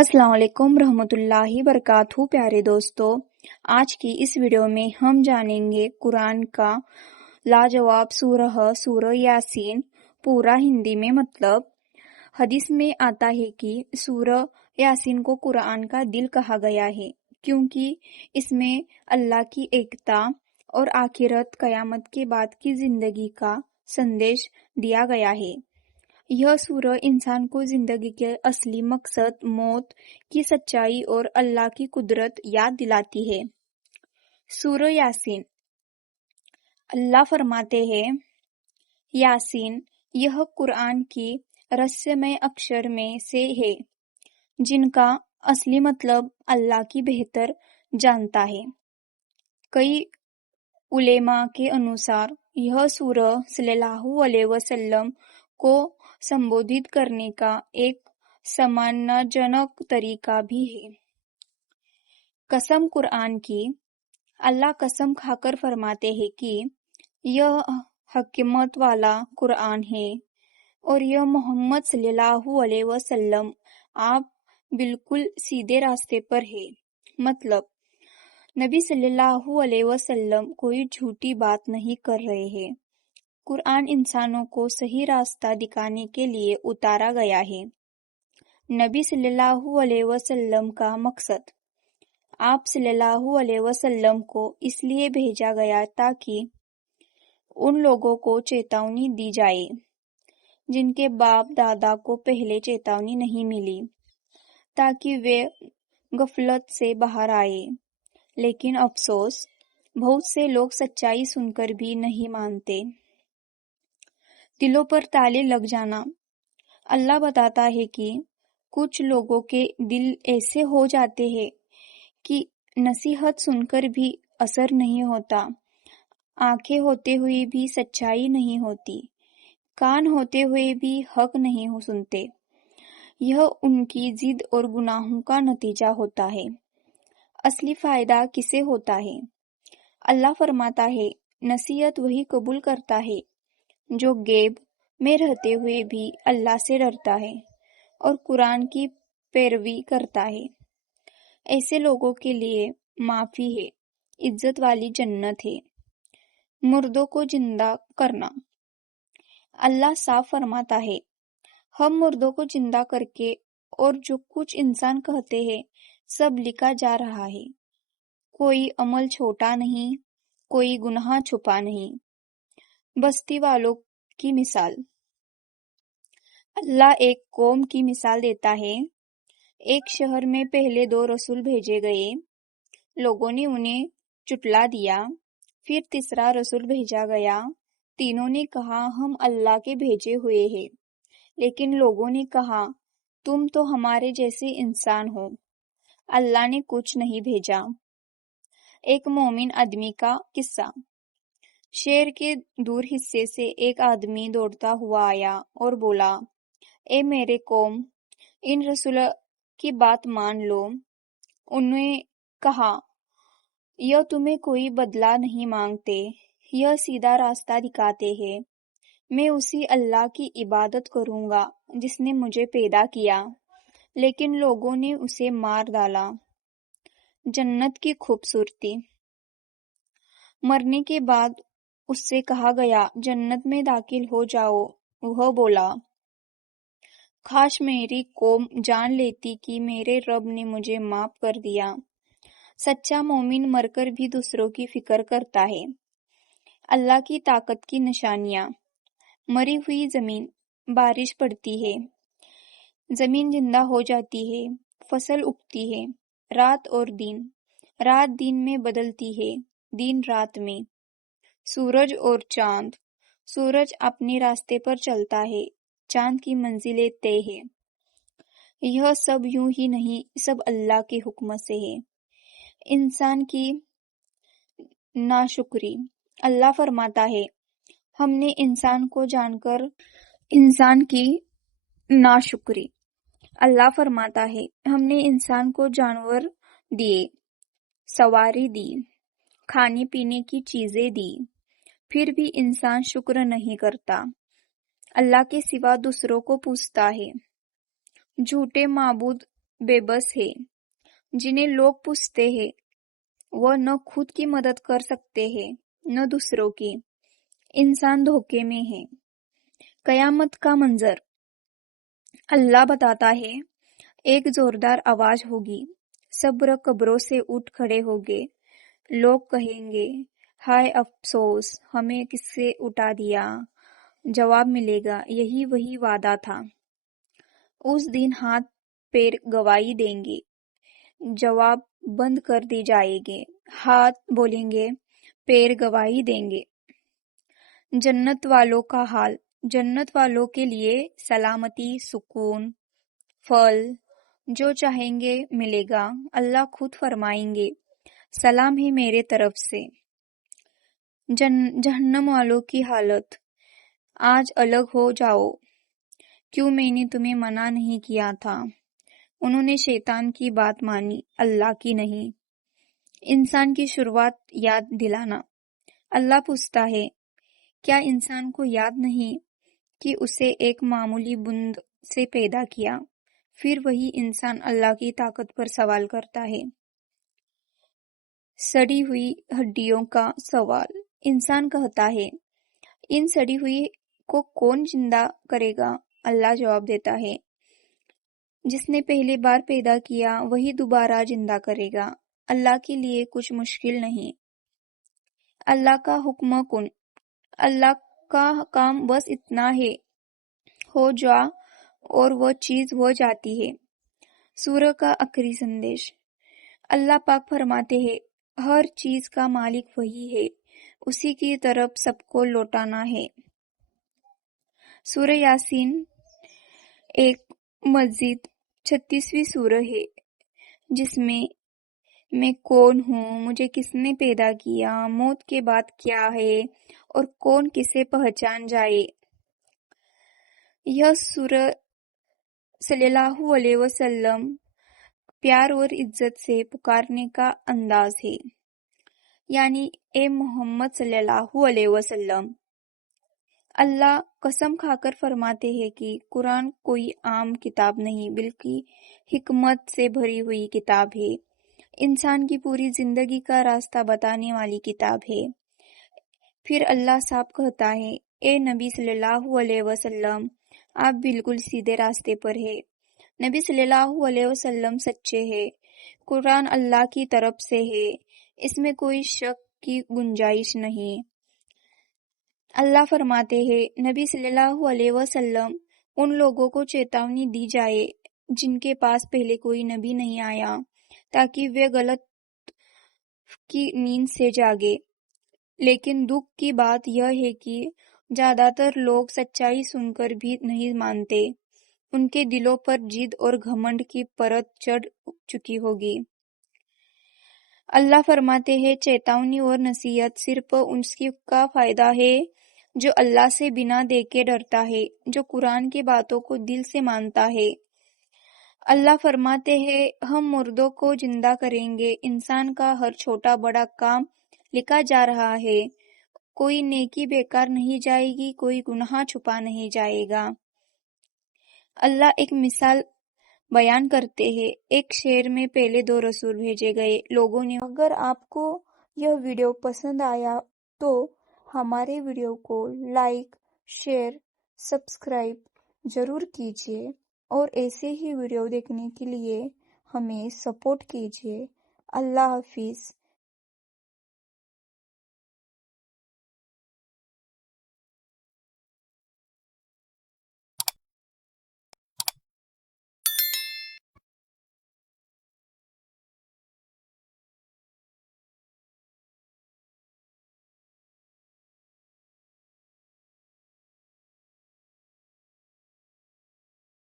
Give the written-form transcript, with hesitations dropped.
السلام علیکم رحمۃ اللہ وبرکاتہ۔ پیارے دوستو، آج کی اس ویڈیو میں ہم جانیں گے قرآن کا لاجواب سورہ یاسین پورا ہندی میں مطلب۔ حدیث میں آتا ہے کہ سورہ یاسین کو قرآن کا دل کہا گیا ہے کیونکہ اس میں اللہ کی ایکتا اور آخرت قیامت کے بعد کی زندگی کا سندیش دیا گیا ہے۔ یہ سورہ انسان کو زندگی کے اصلی مقصد، موت کی سچائی اور اللہ کی قدرت یاد دلاتی ہے۔ سورہ یاسین، اللہ فرماتے ہیں، یاسین یہ قرآن کی رہسیمئی اکشر میں سے ہے جن کا اصلی مطلب اللہ کی بہتر جانتا ہے۔ کئی علماء کے انوسار یہ سورہ صلی اللہ علیہ وسلم کو سمبودھت کرنے کا ایک سمانجنک طریقہ بھی ہے۔ قسم قرآن کی، اللہ قسم کھا کر فرماتے ہیں کہ یہ حکمت والا قرآن ہے اور یہ محمد صلی اللہ علیہ وسلم آپ بالکل سیدھے راستے پر ہے۔ مطلب، نبی صلی اللہ علیہ وسلم کوئی جھوٹی بات نہیں کر رہے ہیں۔ قرآن انسانوں کو صحیح راستہ دکھانے کے لیے اتارا گیا ہے۔ نبی صلی اللہ علیہ وسلم کا مقصد، آپ صلی اللہ علیہ وسلم کو اس لیے بھیجا گیا تاکہ ان لوگوں کو چیتونی دی جائے جن کے باپ دادا کو پہلے چیتونی نہیں ملی، تاکہ وہ غفلت سے باہر آئے۔ لیکن افسوس، بہت سے لوگ سچائی سن کر بھی نہیں مانتے۔ دلوں پر تالے لگ جانا، اللہ بتاتا ہے کہ کچھ لوگوں کے دل ایسے ہو جاتے ہیں کہ نصیحت سن کر بھی اثر نہیں ہوتا، آنکھیں ہوتے ہوئے بھی سچائی نہیں ہوتی، کان ہوتے ہوئے بھی حق نہیں سنتے۔ یہ ان کی ضد اور گناہوں کا نتیجہ ہوتا ہے۔ اصلی فائدہ کسے ہوتا ہے؟ اللہ فرماتا ہے، نصیحت وہی قبول کرتا ہے جو غیب میں رہتے ہوئے بھی اللہ سے ڈرتا ہے اور قرآن کی پیروی کرتا ہے۔ ایسے لوگوں کے لیے معافی ہے، عزت والی جنت ہے۔ مردوں کو زندہ کرنا، اللہ صاف فرماتا ہے، ہم مردوں کو زندہ کر کے اور جو کچھ انسان کہتے ہیں سب لکھا جا رہا ہے۔ کوئی عمل چھوٹا نہیں، کوئی گناہ چھپا نہیں۔ بستی والوں کی مثال، اللہ ایک قوم کی مثال دیتا ہے۔ ایک شہر میں پہلے 2 رسول بھیجے گئے، لوگوں نے انہیں جھٹلا دیا۔ پھر تیسرا رسول بھیجا گیا، تینوں نے کہا ہم اللہ کے بھیجے ہوئے ہیں، لیکن لوگوں نے کہا تم تو ہمارے جیسے انسان ہو، اللہ نے کچھ نہیں بھیجا۔ ایک مومن آدمی کا قصہ، شہر کے دور حصے سے ایک آدمی دوڑتا ہوا آیا اور بولا، اے میرے قوم، ان رسول کی بات مان لو۔ انہوں نے کہا، یہ تمہیں کوئی بدلہ نہیں مانگتے، یہ سیدھا راستہ دکھاتے ہیں۔ میں اسی اللہ کی عبادت کروں گا جس نے مجھے پیدا کیا۔ لیکن لوگوں نے اسے مار ڈالا۔ جنت کی خوبصورتی، مرنے کے بعد اس سے کہا گیا جنت میں داخل ہو جاؤ۔ وہ بولا، کاش میری قوم جان لیتی کہ میرے رب نے مجھے معاف کر دیا۔ سچا مومن مر کر بھی دوسروں کی فکر کرتا ہے۔ اللہ کی طاقت کی نشانیاں، مری ہوئی زمین، بارش پڑتی ہے، زمین زندہ ہو جاتی ہے، فصل اگتی ہے، رات اور دن، رات دن میں بدلتی ہے، دن رات میں، سورج اور چاند، سورج اپنے راستے پر چلتا ہے، چاند کی منزلیں طے ہے۔ یہ سب یوں ہی نہیں، سب اللہ کے حکم سے ہے۔ انسان کی ناشکری، اللہ فرماتا ہے، ہم نے انسان کو جان کر انسان کی ناشکری، اللہ فرماتا ہے، ہم نے انسان کو جانور دیے، سواری دی، کھانے پینے کی چیزیں دی، پھر بھی انسان شکر نہیں کرتا، اللہ کے سوا دوسروں کو پوجتا ہے۔ جھوٹے معبود بے بس ہے، جنہیں لوگ پوچھتے ہیں وہ نہ خود کی مدد کر سکتے ہیں نہ دوسروں کی۔ انسان دھوکے میں ہے۔ قیامت کا منظر۔ اللہ بتاتا ہے، ایک زوردار آواز ہوگی، صبر قبروں سے اٹھ کھڑے ہوگے، لوگ کہیں گے ہائے افسوس، ہمیں کس سے اٹھا دیا؟ جواب ملے گا، یہی وہی وعدہ تھا۔ اس دن ہاتھ پیر گواہی دیں گے، جواب بند کر دی جائے گے، ہاتھ بولیں گے، پیر گواہی دیں گے۔ جنت والوں کا حال۔ جنت والوں کے لیے سلامتی، سکون، پھل، جو چاہیں گے ملے گا۔ اللہ خود فرمائیں گے، سلام ہے میرے طرف سے۔ جہنم والوں کی حالت۔ آج الگ ہو جاؤ، کیوں میں نے تمہیں منع نہیں کیا تھا؟ انہوں نے شیطان کی بات مانی، اللہ کی نہیں۔ انسان کی شروعات یاد دلانا۔ اللہ پوچھتا ہے، کیا انسان کو یاد نہیں کہ اسے ایک معمولی بوند سے پیدا کیا؟ پھر وہی انسان اللہ کی طاقت پر سوال کرتا ہے۔ سڑی ہوئی ہڈیوں کا سوال۔ انسان کہتا ہے، ان سڑی ہوئی کو کون زندہ کرے گا؟ اللہ جواب دیتا ہے، جس نے پہلی بار پیدا کیا وہی دوبارہ زندہ کرے گا۔ اللہ کے لیے کچھ مشکل نہیں۔ اللہ کا حکم کن۔ اللہ کا کام بس اتنا ہے، ہو جا اور وہ چیز ہو جاتی ہے۔ سورہ کا آخری سندیش۔ اللہ پاک فرماتے ہیں، ہر چیز کا مالک وہی ہے، اسی کی طرف سب کو لوٹانا ہے۔ سورہ یاسین ایک مزید 36ویں سورہ ہے، جس میں کون ہوں، مجھے کس نے پیدا کیا، موت کے بعد کیا ہے اور کون کسے پہچان جائے۔ یہ سورہ صلی اللہ علیہ وسلم پیار اور عزت سے پکارنے کا انداز ہے، یعنی اے محمد صلی اللہ علیہ وسلم۔ اللہ قسم کھا کر فرماتے ہیں کہ قرآن کوئی عام کتاب نہیں بلکہ حکمت سے بھری ہوئی کتاب ہے، انسان کی پوری زندگی کا راستہ بتانے والی کتاب ہے۔ پھر اللہ صاحب کہتا ہے، اے نبی صلی اللہ علیہ وسلم، آپ بالکل سیدھے راستے پر ہیں۔ نبی صلی اللہ علیہ وسلم سچے ہیں، قرآن اللہ کی طرف سے ہے، اس میں کوئی شک کی گنجائش نہیں۔ اللہ فرماتے ہیں، نبی صلی اللہ علیہ وسلم، ان لوگوں کو چیتونی دی جائے جن کے پاس پہلے کوئی نبی نہیں آیا، تاکہ وہ غلط کی نیند سے جاگے۔ لیکن دکھ کی بات یہ ہے کہ زیادہ تر لوگ سچائی سن کر بھی نہیں مانتے، ان کے دلوں پر ضد اور گھمنڈ کی پرت چڑھ چکی ہوگی۔ اللہ فرماتے ہیں، چیتونی اور نصیحت صرف اس کا فائدہ ہے جو اللہ سے بنا دیکھے ڈرتا ہے، جو قرآن کی باتوں کو دل سے مانتا ہے۔ اللہ فرماتے ہیں، ہم مردوں کو زندہ کریں گے، انسان کا ہر چھوٹا بڑا کام لکھا جا رہا ہے، کوئی نیکی بیکار نہیں جائے گی، کوئی گناہ چھپا نہیں جائے گا۔ اللہ ایک مثال بیان کرتے ہیں، ایک شہر میں پہلے 2 رسول بھیجے گئے، لوگوں نے۔ اگر آپ کو یہ ویڈیو پسند آیا تو ہمارے ویڈیو کو لائک، شیئر، سبسکرائب ضرور کیجیے اور ایسے ہی ویڈیو دیکھنے کے لیے ہمیں سپورٹ کیجیے۔ اللہ حافظ۔